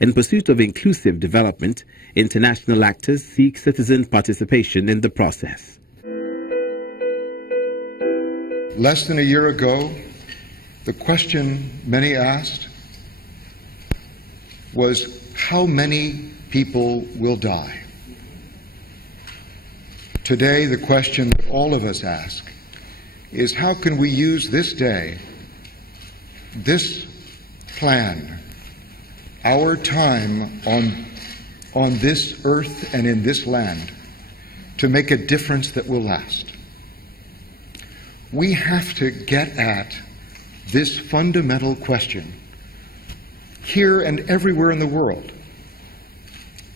In pursuit of inclusive development, international actors seek citizen participation in the process. Less than a year ago, the question many asked was, how many people will die? Today, the question that all of us ask is, how can we use this day, this plan, our time on this earth and in this land to make a difference that will last? We have to get at this fundamental question here and everywhere in the world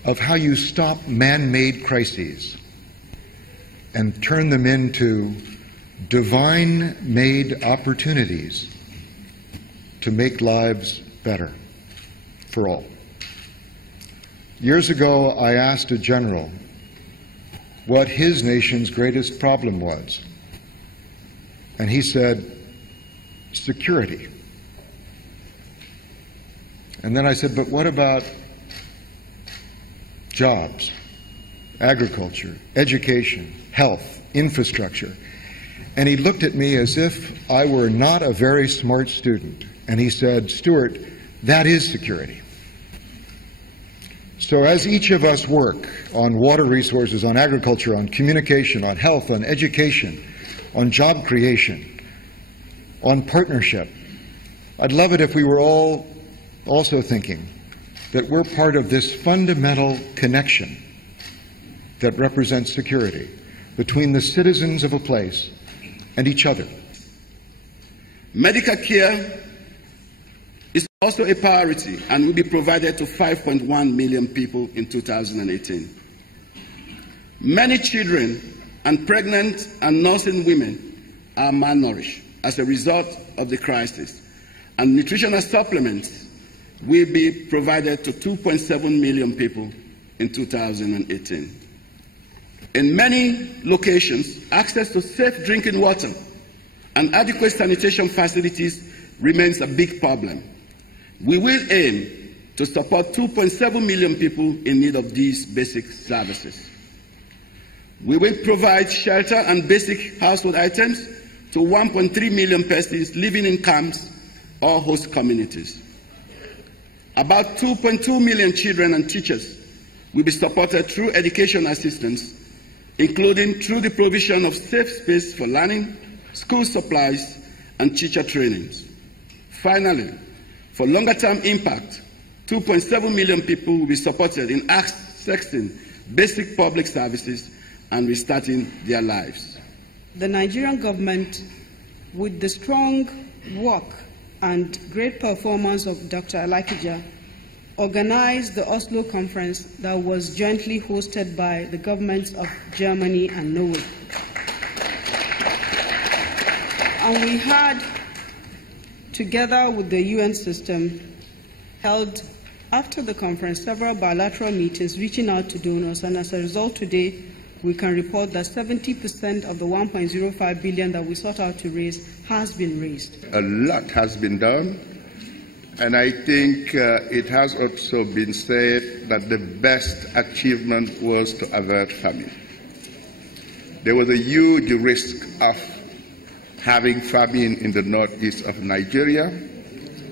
of how you stop man-made crises and turn them into divine-made opportunities to make lives better for all. Years ago, I asked a general what his nation's greatest problem was. And he said, security. And then I said, but what about jobs, agriculture, education, health, infrastructure? And he looked at me as if I were not a very smart student. And he said, Stuart, that is security. So as each of us work on water resources, on agriculture, on communication, on health, on education, on job creation, on partnership, I'd love it if we were all also thinking that we're part of this fundamental connection that represents security between the citizens of a place and each other. Medical care is also a priority and will be provided to 5.1 million people in 2018. Many children and pregnant and nursing women are malnourished as a result of the crisis, and nutritional supplements will be provided to 2.7 million people in 2018. In many locations, access to safe drinking water and adequate sanitation facilities remains a big problem. We will aim to support 2.7 million people in need of these basic services. We will provide shelter and basic household items to 1.3 million persons living in camps or host communities. About 2.2 million children and teachers will be supported through education assistance, including through the provision of safe space for learning, school supplies, and teacher trainings. Finally, for longer-term impact, 2.7 million people will be supported in accessing basic public services and restarting their lives. The Nigerian government, with the strong work and great performance of Dr. Alakija, organized the Oslo conference that was jointly hosted by the governments of Germany and Norway. And we had, together with the UN system, held after the conference several bilateral meetings reaching out to donors, and as a result today we can report that 70% of the 1.05 billion that we sought out to raise has been raised. A lot has been done, and I think it has also been said that the best achievement was to avert famine. There was a huge risk of having famine in the northeast of Nigeria,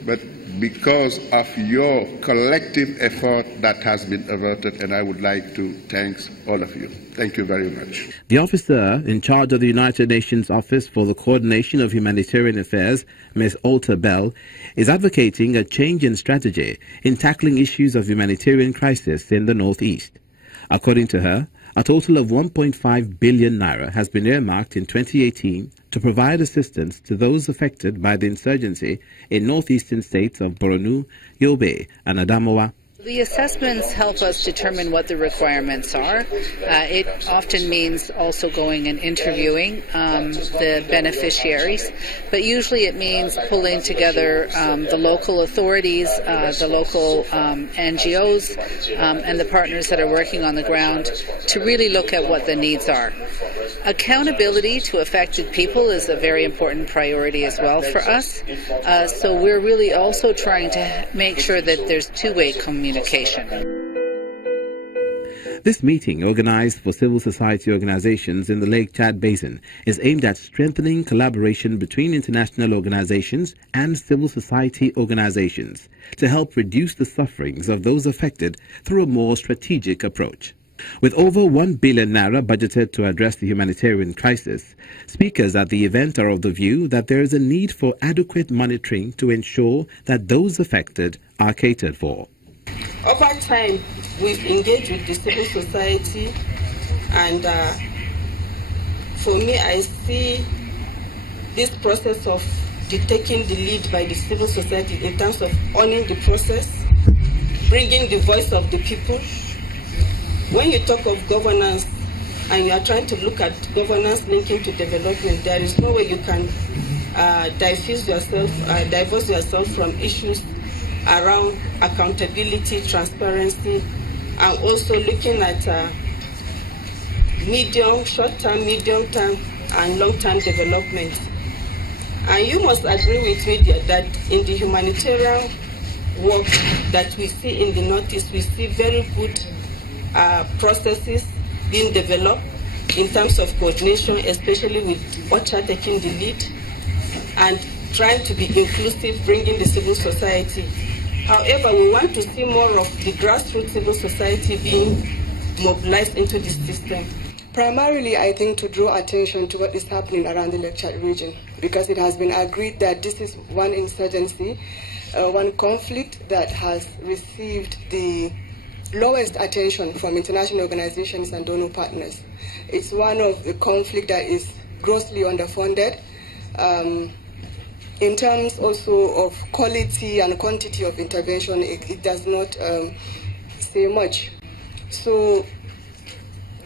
but because of your collective effort, that has been averted, and I would like to thank all of you. Thank you very much. The officer in charge of the United Nations Office for the Coordination of Humanitarian Affairs, Ms. Alta Bell, is advocating a change in strategy in tackling issues of humanitarian crisis in the Northeast. According to her, a total of 1.5 billion naira has been earmarked in 2018 to provide assistance to those affected by the insurgency in northeastern states of Borno, Yobe, and Adamawa. The assessments help us determine what the requirements are. It often means also going and interviewing the beneficiaries, but usually it means pulling together the local authorities, the local NGOs, and the partners that are working on the ground to really look at what the needs are. Accountability to affected people is a very important priority as well for us. So we're really also trying to make sure that there's two-way communication communication. This meeting, organized for civil society organizations in the Lake Chad Basin, is aimed at strengthening collaboration between international organizations and civil society organizations to help reduce the sufferings of those affected through a more strategic approach. With over 1 billion naira budgeted to address the humanitarian crisis, speakers at the event are of the view that there is a need for adequate monitoring to ensure that those affected are catered for. Over time, we've engaged with the civil society, and for me, I see this process of taking the lead by the civil society in terms of owning the process, bringing the voice of the people. When you talk of governance and you are trying to look at governance linking to development, there is no way you can divorce yourself from issues around accountability, transparency, and also looking at short-term, medium-term, and long-term development. And you must agree with me that in the humanitarian work that we see in the Northeast, we see very good processes being developed in terms of coordination, especially with OCHA taking the lead and trying to be inclusive, bringing the civil society. However, we want to see more of the grassroots civil society being mobilized into this system. Primarily, I think to draw attention to what is happening around the Lake Chad region, because it has been agreed that this is one insurgency, one conflict that has received the lowest attention from international organizations and donor partners. It's one of the conflict that is grossly underfunded. In terms also of quality and quantity of intervention, it does not say much. So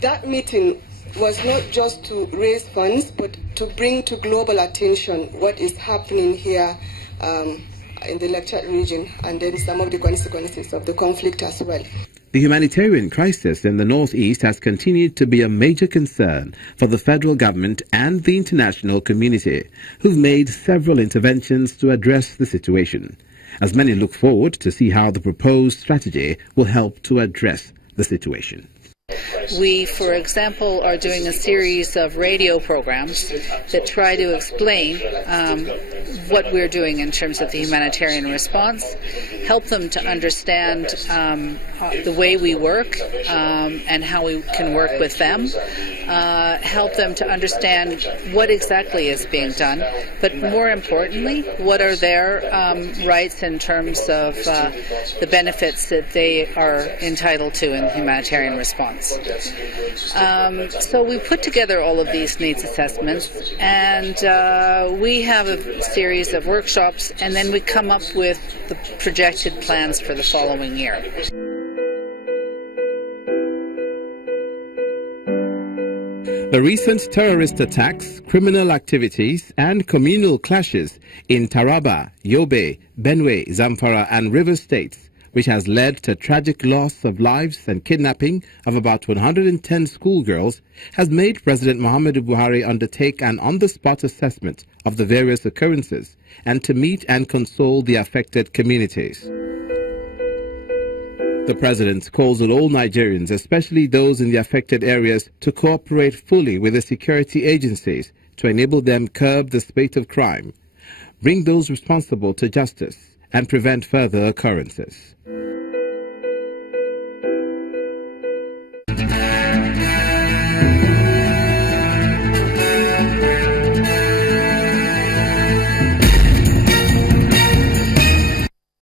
that meeting was not just to raise funds, but to bring to global attention what is happening here in the Lake Chad region, and then some of the consequences of the conflict as well. The humanitarian crisis in the Northeast has continued to be a major concern for the federal government and the international community, who've made several interventions to address the situation, as many look forward to see how the proposed strategy will help to address the situation. We, for example, are doing a series of radio programs that try to explain what we're doing in terms of the humanitarian response, help them to understand the way we work and how we can work with them, help them to understand what exactly is being done, but more importantly, what are their rights in terms of the benefits that they are entitled to in humanitarian response. So we put together all of these needs assessments, and we have a series of workshops, and then we come up with the projected plans for the following year. The recent terrorist attacks, criminal activities, and communal clashes in Taraba, Yobe, Benue, Zamfara, and Rivers states, which has led to tragic loss of lives and kidnapping of about 110 schoolgirls, has made President Muhammadu Buhari undertake an on-the-spot assessment of the various occurrences and to meet and console the affected communities. The President calls on all Nigerians, especially those in the affected areas, to cooperate fully with the security agencies to enable them curb the spate of crime, bring those responsible to justice, and prevent further occurrences.